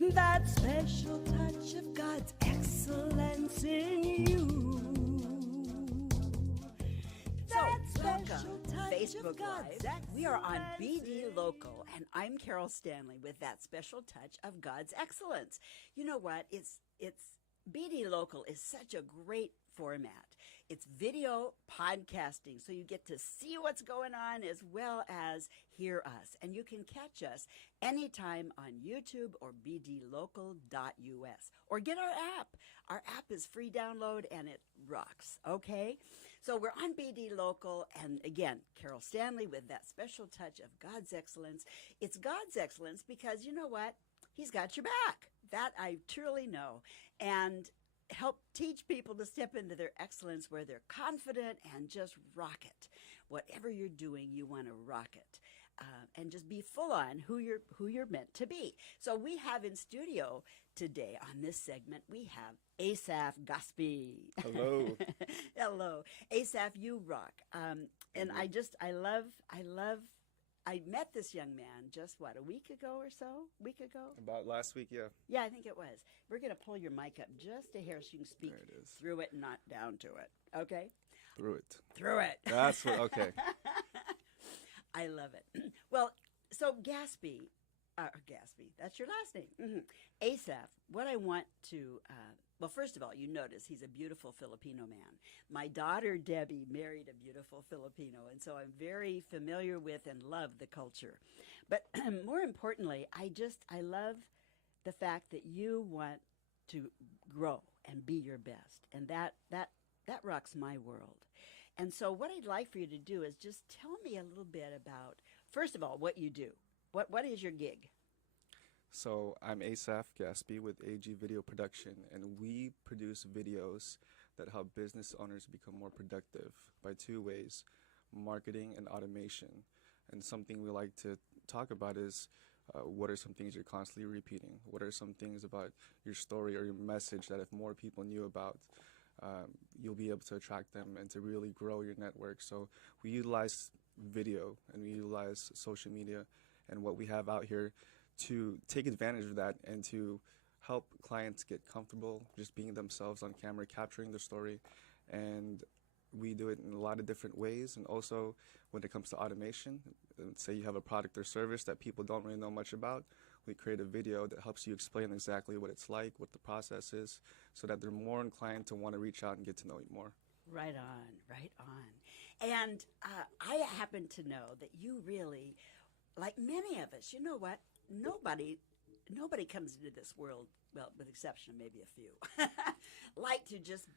That special touch of God's excellence in you. Welcome to Facebook Live. We are on BD Local, and I'm Carol Stanley with that special touch of God's excellence. You know what? It's BD Local is such a great format. It's video podcasting, so you get to see what's going on as well as hear us. And you can catch us anytime on YouTube or bdlocal.us or get our app. Our app is free download and it rocks, okay? So we're on BD Local, and again, Carol Stanley with that special touch of God's excellence. It's God's excellence because you know what? He's got your back. That I truly know. And help teach people to step into their excellence where they're confident and just rock it. Whatever you're doing, you want to rock it. And just be full on who you're meant to be. So we have in studio today on this segment, we have Asaph G. Hello. Hello. Asaph, you rock. And I met this young man just, a week ago or so? About last week, yeah. Yeah, I think it was. We're going to pull your mic up just a hair so you can speak through it and not down to it. Okay? Through it. Through it. That's what, okay. I love it. Well, so Gaspy, that's your last name. Mm-hmm. Asaph, what I want to, well, first of all, you notice he's a beautiful Filipino man. My daughter, Debbie, married a beautiful Filipino, and so I'm very familiar with and love the culture. But more importantly, I love the fact that you want to grow and be your best, and that rocks my world. And so what I'd like for you to do is just tell me a little bit about, first of all, what you do. What is your gig? So I'm Asaph G with AG Video Production, and we produce videos that help business owners become more productive by two ways, marketing and automation. And something we like to talk about is what are some things you're constantly repeating? What are some things about your story or your message that if more people knew about, you'll be able to attract them and to really grow your network. So we utilize video and we utilize social media and what we have out here to take advantage of that and to help clients get comfortable just being themselves on camera, capturing their story. And we do it in a lot of different ways. And also when it comes to automation, say you have a product or service that people don't really know much about, we create a video that helps you explain exactly what it's like, what the process is, so that they're more inclined to want to reach out and get to know you more. Right on, right on. And I happen to know that you really, like many of us, you know what? Nobody comes into this world, well, with the exception of maybe a few, like to just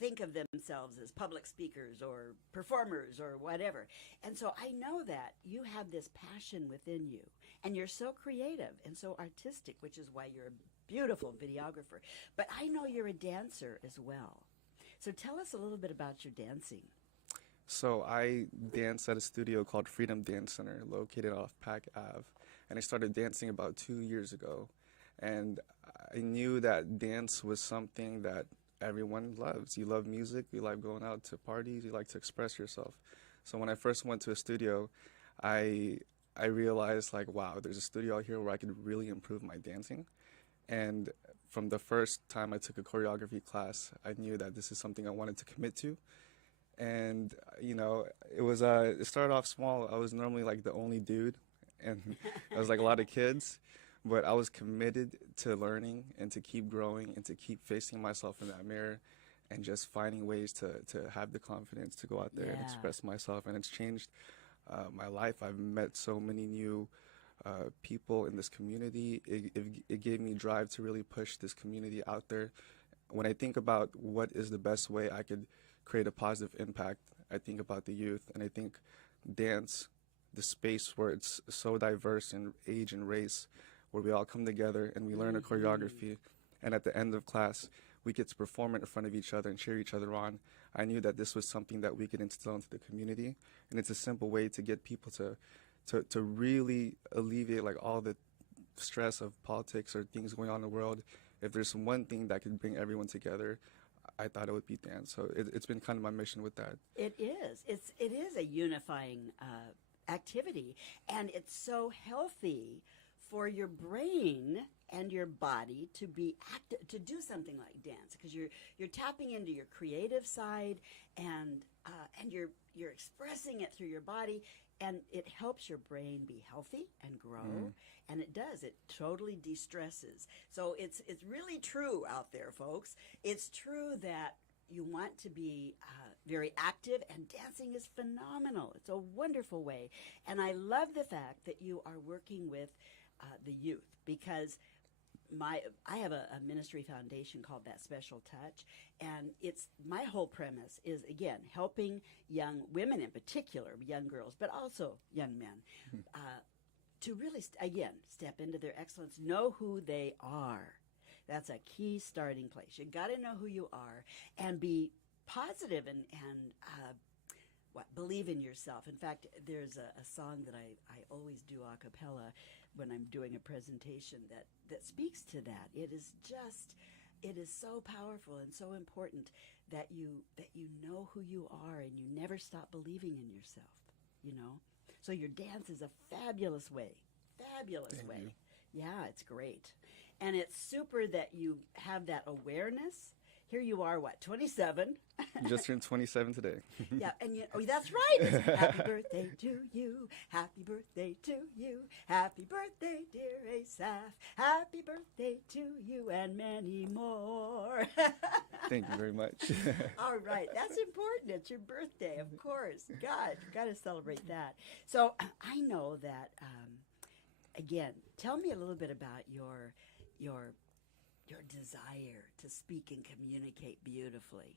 think of themselves as public speakers or performers or whatever. And so I know that you have this passion within you, and you're so creative and so artistic, which is why you're a beautiful videographer. But I know you're a dancer as well. So tell us a little bit about your dancing. So I dance at a studio called Freedom Dance Center, located off Pack Ave. And I started dancing about 2 years ago. And I knew that dance was something that everyone loves. You love music, you like going out to parties, you like to express yourself. So when I first went to a studio, I realized, like, wow, there's a studio out here where I could really improve my dancing. And from the first time I took a choreography class, I knew that this is something I wanted to commit to. And, you know, it started off small. I was normally like the only dude, and I was like a lot of kids. But I was committed to learning and to keep growing and to keep facing myself in that mirror and just finding ways to have the confidence to go out there and express myself. And it's changed my life. I've met so many new people in this community. It gave me drive to really push this community out there. When I think about what is the best way I could create a positive impact, I think about the youth, and I think dance, the space where it's so diverse in age and race, where we all come together and we learn a choreography, and at the end of class, we get to perform it in front of each other and cheer each other on. I knew that this was something that we could instill into the community, and it's a simple way to get people to really alleviate like all the stress of politics or things going on in the world. If there's one thing that could bring everyone together, I thought it would be dance. So it's been kind of my mission with that. It is. It is a unifying activity, and it's so healthy for your brain and your body to be active, to do something like dance, because you're tapping into your creative side, and you're expressing it through your body, and it helps your brain be healthy and grow. And it does, it totally de-stresses. So it's really true out there, folks. It's true that you want to be very active, and dancing is phenomenal. It's a wonderful way. And I love the fact that you are working with the youth, because I have a ministry foundation called That Special Touch, and it's my whole premise is, again, helping young women in particular, young girls, but also young men, to really, again, step into their excellence, know who they are. That's a key starting place. You got to know who you are and be positive and believe in yourself. In fact, there's a song that I always do a cappella when I'm doing a presentation that speaks to that. It is so powerful and so important that you know who you are, and you never stop believing in yourself, you know. So your dance is a fabulous way. Thank you. Yeah, it's great. And it's super that you have that awareness. Here you are, 27? Just turned 27 today. Yeah, and that's right. It's happy birthday to you. Happy birthday to you. Happy birthday, dear Asaph. Happy birthday to you, and many more. Thank you very much. All right, that's important. It's your birthday, of course. God, you've got to celebrate that. So I know that, again, tell me a little bit about your desire to speak and communicate beautifully.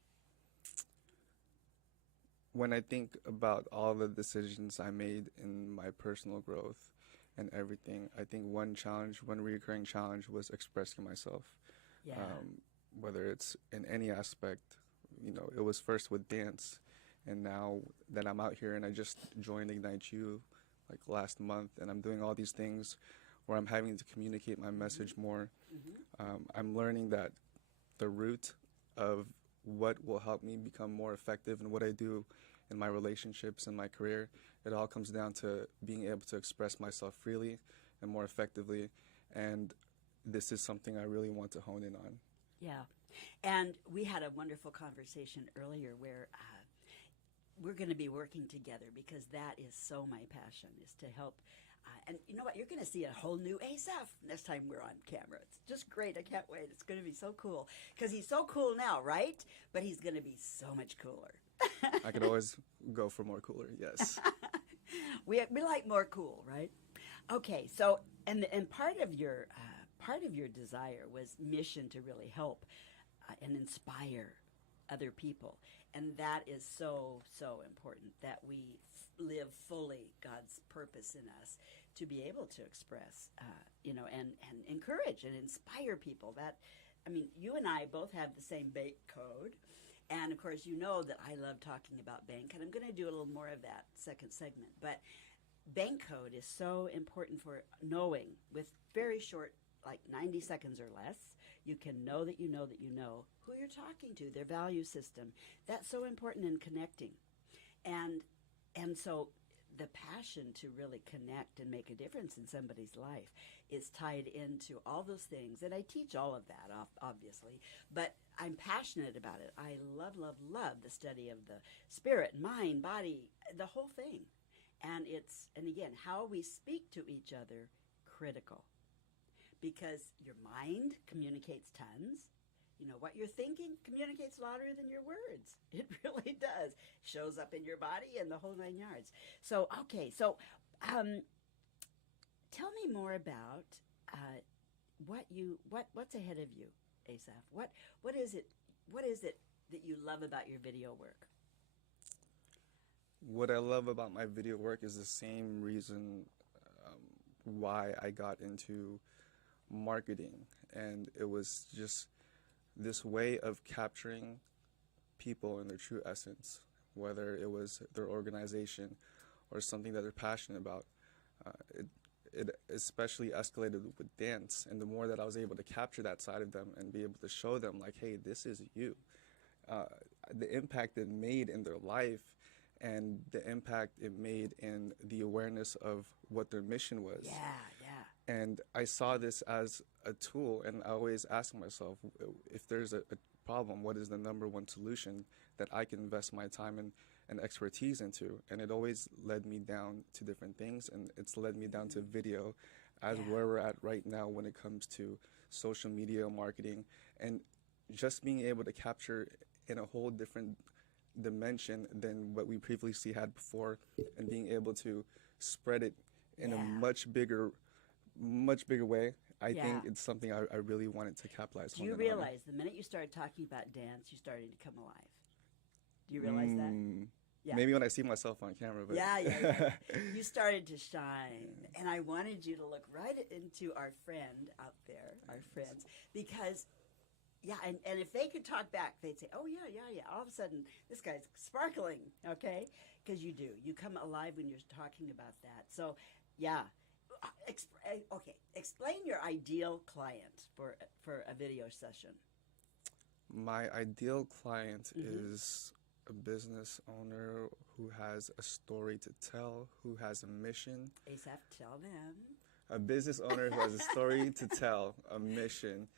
When I think about all the decisions I made in my personal growth and everything, I think one recurring challenge was expressing myself. Yeah. Whether it's in any aspect, it was first with dance, and now that I'm out here and I just joined Ignite You like last month, and I'm doing all these things where I'm having to communicate my message more. I'm learning that the root of what will help me become more effective in what I do in my relationships and my career, it all comes down to being able to express myself freely and more effectively. And this is something I really want to hone in on. Yeah. And we had a wonderful conversation earlier where we're going to be working together, because that is so my passion, is to help. And you know what? You're going to see a whole new Asaph next time we're on camera. It's just great. I can't wait. It's going to be so cool, because he's so cool now, right? But he's going to be so much cooler. I could always go for more cooler, yes. We like more cool, right? Okay, so and part of your desire was mission to really help and inspire other people, and that is so important, that we live fully God's purpose in us, to be able to express, and encourage and inspire people. You and I both have the same bank code. And, of course, you know that I love talking about bank, and I'm going to do a little more of that second segment. But bank code is so important for knowing, with very short, like 90 seconds or less, you can know that you know that you know who you're talking to, their value system. That's so important in connecting. And so the passion to really connect and make a difference in somebody's life is tied into all those things. And I teach all of that, obviously, but I'm passionate about it. I love the study of the spirit, mind, body, the whole thing. And again, how we speak to each other, critical. Because your mind communicates tons. What you're thinking communicates louder than your words. It really does. Shows up in your body and the whole 9 yards. So, okay. So, tell me more about what's ahead of you, Asaph. What is it that you love about your video work? What I love about my video work is the same reason why I got into marketing, and it was just this way of capturing people in their true essence, whether it was their organization or something that they're passionate about. It especially escalated with dance, and the more that I was able to capture that side of them and be able to show them, like, hey, this is you, the impact it made in their life and the impact it made in the awareness of what their mission was. Yeah. And I saw this as a tool, and I always ask myself, if there's a problem, what is the number one solution that I can invest my time and expertise into? And it always led me down to different things, and it's led me down to video as Yeah. where we're at right now when it comes to social media marketing, and just being able to capture in a whole different dimension than what we previously had before, and being able to spread it in a Yeah. much bigger way. I Yeah. think it's something I really wanted to capitalize Do on. you and on. realize the minute you started talking about dance, you started to come alive? Do you realize that? Yeah. Maybe when I see myself on camera, but Yeah. You started to shine. And I wanted you to look right into our friend out there, our friends, because, yeah, and if they could talk back, they'd say, oh, yeah. All of a sudden, this guy's sparkling, okay? Because you do. You come alive when you're talking about that. So, yeah. Okay, explain your ideal client for a video session. My ideal client Mm-hmm. is a business owner who has a story to tell, who has a mission. Asaph, tell them. A business owner who has a story to tell, a mission,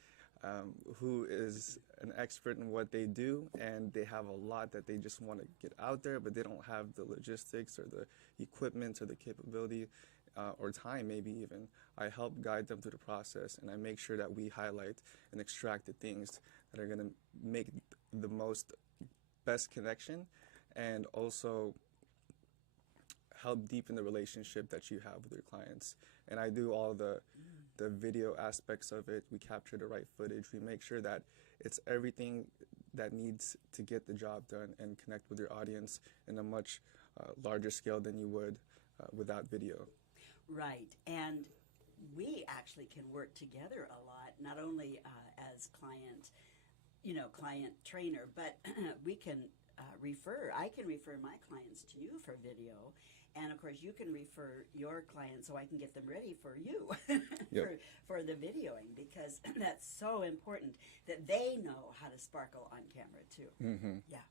who is an expert in what they do, and they have a lot that they just want to get out there, but they don't have the logistics or the equipment or the capability or time, maybe even. I help guide them through the process, and I make sure that we highlight and extract the things that are going to make the best connection, and also help deepen the relationship that you have with your clients. And I do all the video aspects of it. We capture the right footage. We make sure that it's everything that needs to get the job done and connect with your audience in a much larger scale than you would without video. Right, and we actually can work together a lot, not only as client trainer, but we can I can refer my clients to you for video, and of course you can refer your clients so I can get them ready for you Yep. for the videoing, because that's so important that they know how to sparkle on camera too. Mm-hmm. Yeah.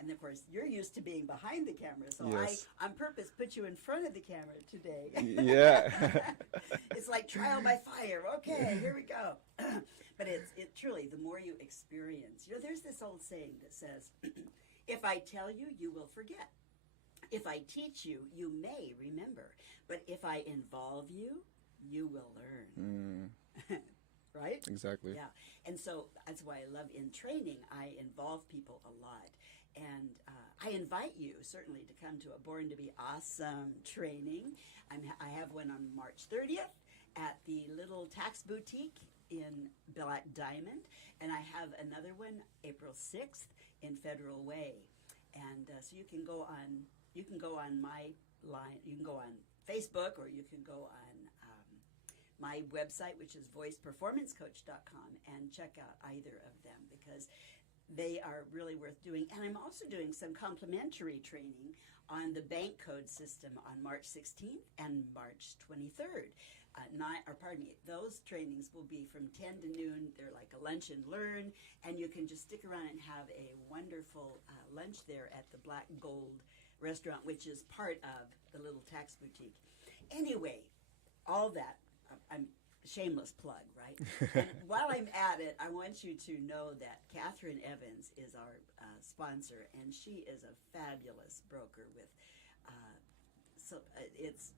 And of course, you're used to being behind the camera, so Yes. I, on purpose, put you in front of the camera today. Yeah. It's like trial by fire. Okay, here we go. But it truly, the more you experience, there's this old saying that says, if I tell you, you will forget. If I teach you, you may remember. But if I involve you, you will learn. Right? Exactly. Yeah. And so that's why I love in training, I involve people a lot. And I invite you certainly to come to a Born to Be Awesome training. I have one on March 30th at the Little Tax Boutique in Black Diamond, and I have another one April 6th in Federal Way. And so you can go on my line, you can go on Facebook, or you can go on my website, which is voiceperformancecoach.com, and check out either of them, because they are really worth doing. And I'm also doing some complimentary training on the bank code system on March 16th and March 23rd. Those trainings will be from 10 to noon. They're like a lunch and learn, and you can just stick around and have a wonderful lunch there at the Black Gold restaurant, which is part of the Little Tax Boutique. Anyway, all that, I'm shameless plug, right? And while I'm at it, I want you to know that Catherine Evans is our sponsor, and she is a fabulous broker with it's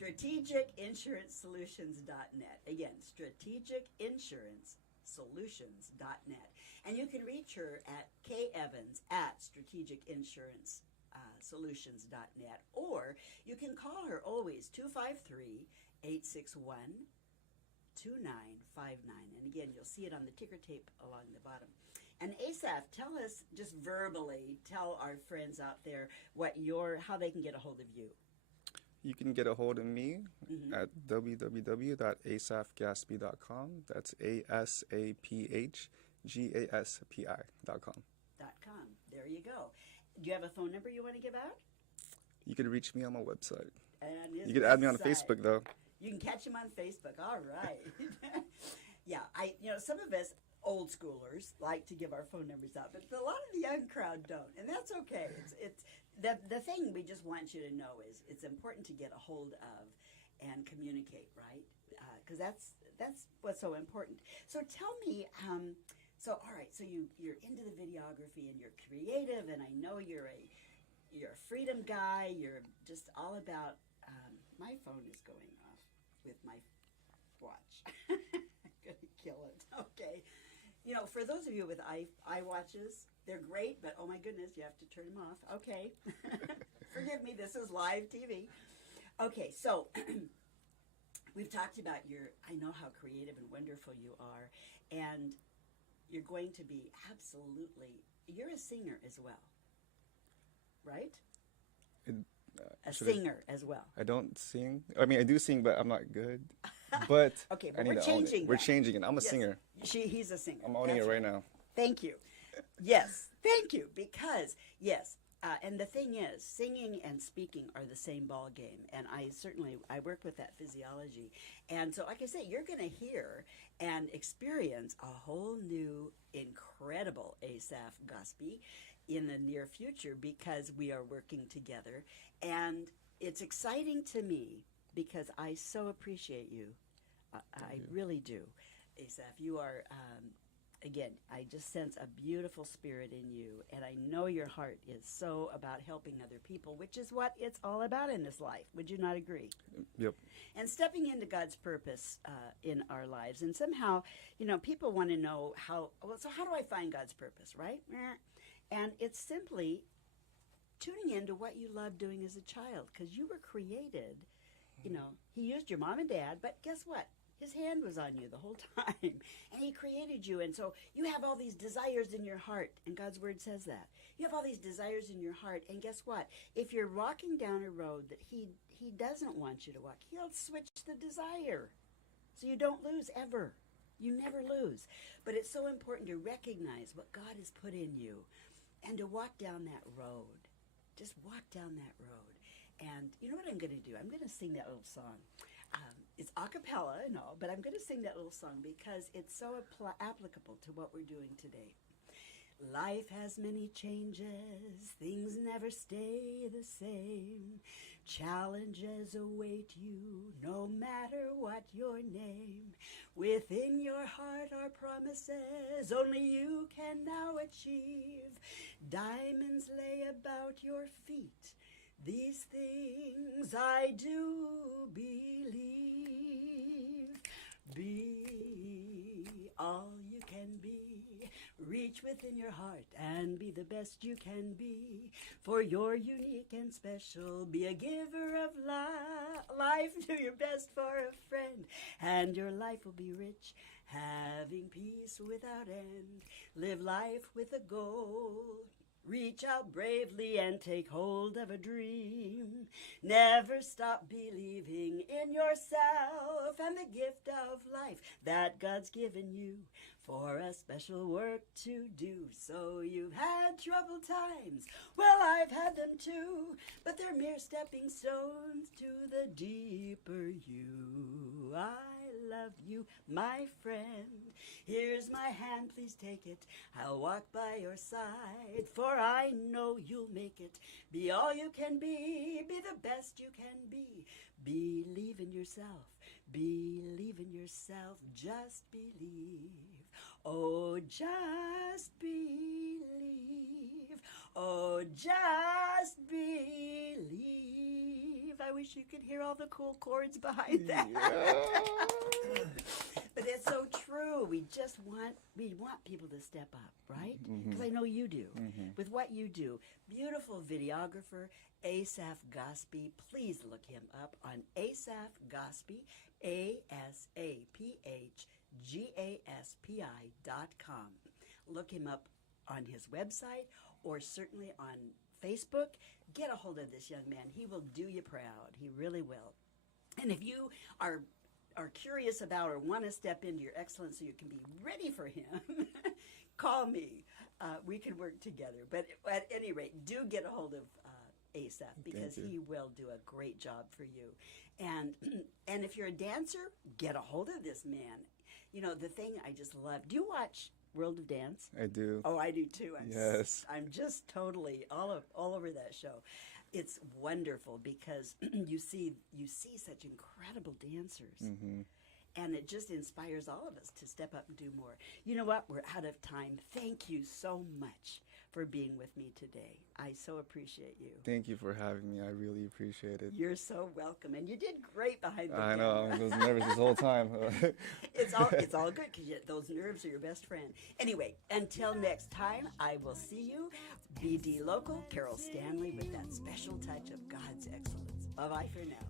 strategicinsuranceSolutions.net. Again, strategicinsuranceSolutions.net. And you can reach her at kevans@strategicinsuranceSolutions.net, or you can call her always 253-861-2959. And again, you'll see it on the ticker tape along the bottom. And Asaph, tell us, just verbally, tell our friends out there how they can get a hold of you. You can get a hold of me at www.asaphgaspi.com. That's ASAPHGASPI.com. There you go. Do you have a phone number you want to give out? You can reach me on my website. And You can add me on website. Facebook, though. You can catch him on Facebook. All right. Yeah, some of us old schoolers like to give our phone numbers out, but a lot of the young crowd don't, and that's okay. It's the thing we just want you to know is it's important to get a hold of and communicate, right? because that's what's so important. So tell me, so all right, so you're into the videography and you're creative, and I know you're a freedom guy. You're just all about. My phone is going off with my watch. I'm gonna kill it. Okay, you know, for those of you with iWatches, they're great, but oh my goodness, you have to turn them off. Okay, forgive me. This is live TV. Okay, so we've talked about I know how creative and wonderful you are, and you're going to be you're a singer as well, right? A singer as well. I don't sing. I mean, I do sing, but I'm not good. But okay, I but need we're to own it. changing. We're changing it. I'm a Yes. singer. He's a singer. I'm owning That's it right now. Thank you. Yes, thank you. Because yes, and the thing is, singing and speaking are the same ball game. And I work with that physiology. And so, like I say, you're going to hear and experience a whole new, incredible Asaph G in the near future because we are working together. And it's exciting to me because I so appreciate you. I really do. Asaph, you are, again, I just sense a beautiful spirit in you, and I know your heart is so about helping other people, which is what it's all about in this life. Would you not agree? Yep. And stepping into God's purpose in our lives. And somehow, you know, people want to know how do I find God's purpose, right? And it's simply tuning into what you loved doing as a child, because you were created, you know, he used your mom and dad, but guess what? His hand was on you the whole time, and he created you. And so you have all these desires in your heart, and God's word says that. You have all these desires in your heart, and guess what? If you're walking down a road that he doesn't want you to walk, he'll switch the desire. So you don't lose ever. You never lose. But it's so important to recognize what God has put in you and to walk down that road. Just walk down that road. And you know what I'm going to do? I'm going to sing that little song. It's a cappella and all, but I'm going to sing that little song because it's so applicable to what we're doing today. Life has many changes, things never stay the same. Challenges await you, no matter what your name. Within your heart are promises only you can now achieve. Diamonds lay about your feet. These things I do believe. Be all you can be. Reach within your heart and be the best you can be. For you're unique and special. Be a giver of life. Do your best for a friend. And your life will be rich, having peace without end. Live life with a goal. Reach out bravely and take hold of a dream. Never stop believing in yourself and the gift of life that God's given you for a special work to do. So you've had troubled times. Well, I've had them too, but they're mere stepping stones to the deeper you. I love you, my friend. Here's my hand, please take it. I'll walk by your side, for I know you'll make it. Be all you can be the best you can be. Believe in yourself, believe in yourself, just believe. Oh, just believe. Oh, just believe. I wish you could hear all the cool chords behind that. Yeah. But it's so true. We want people to step up, right? Because I know you do. With what you do. Beautiful videographer, Asaph G. Please look him up on Asaph Gaspi, ASAPHGASPI.com. Look him up on his website or certainly on Facebook. Get a hold of this young man. He will do you proud. He really will. And if you are curious about or want to step into your excellence so you can be ready for him, call me. We can work together. But at any rate, do get a hold of Asaph because he will do a great job for you. And if you're a dancer, get a hold of this man. You know, the thing I just love, do you watch World of Dance? I do. Oh, I do too. Yes. I'm just totally all over that show. It's wonderful because you see such incredible dancers. And it just inspires all of us to step up and do more. You know what? We're out of time. Thank you so much for being with me today. I so appreciate you. Thank you for having me. I really appreciate it. You're so welcome. And you did great behind the I camera. know, I was nervous this whole time. It's all good because those nerves are your best friend. Anyway, until next time, I will see you. BD Local, Carol Stanley with that special touch of God's excellence. Bye-bye for now.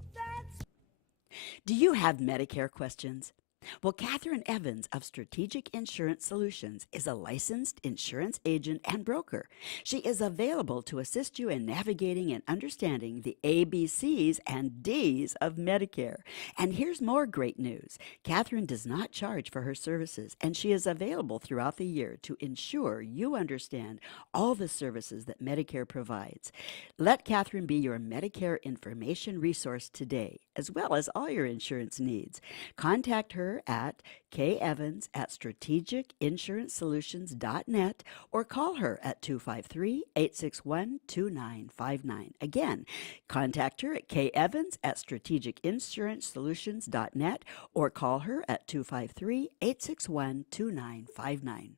Do you have Medicare questions? Well, Catherine Evans of Strategic Insurance Solutions is a licensed insurance agent and broker. She is available to assist you in navigating and understanding the ABCs and Ds of Medicare. And here's more great news. Catherine does not charge for her services, and she is available throughout the year to ensure you understand all the services that Medicare provides. Let Catherine be your Medicare information resource today, as well as all your insurance needs. Contact her at kevans@strategicinsuranceSolutions.net or call her at 253-861-2959. Again, contact her at kevans@strategicinsuranceSolutions.net or call her at 253-861-2959.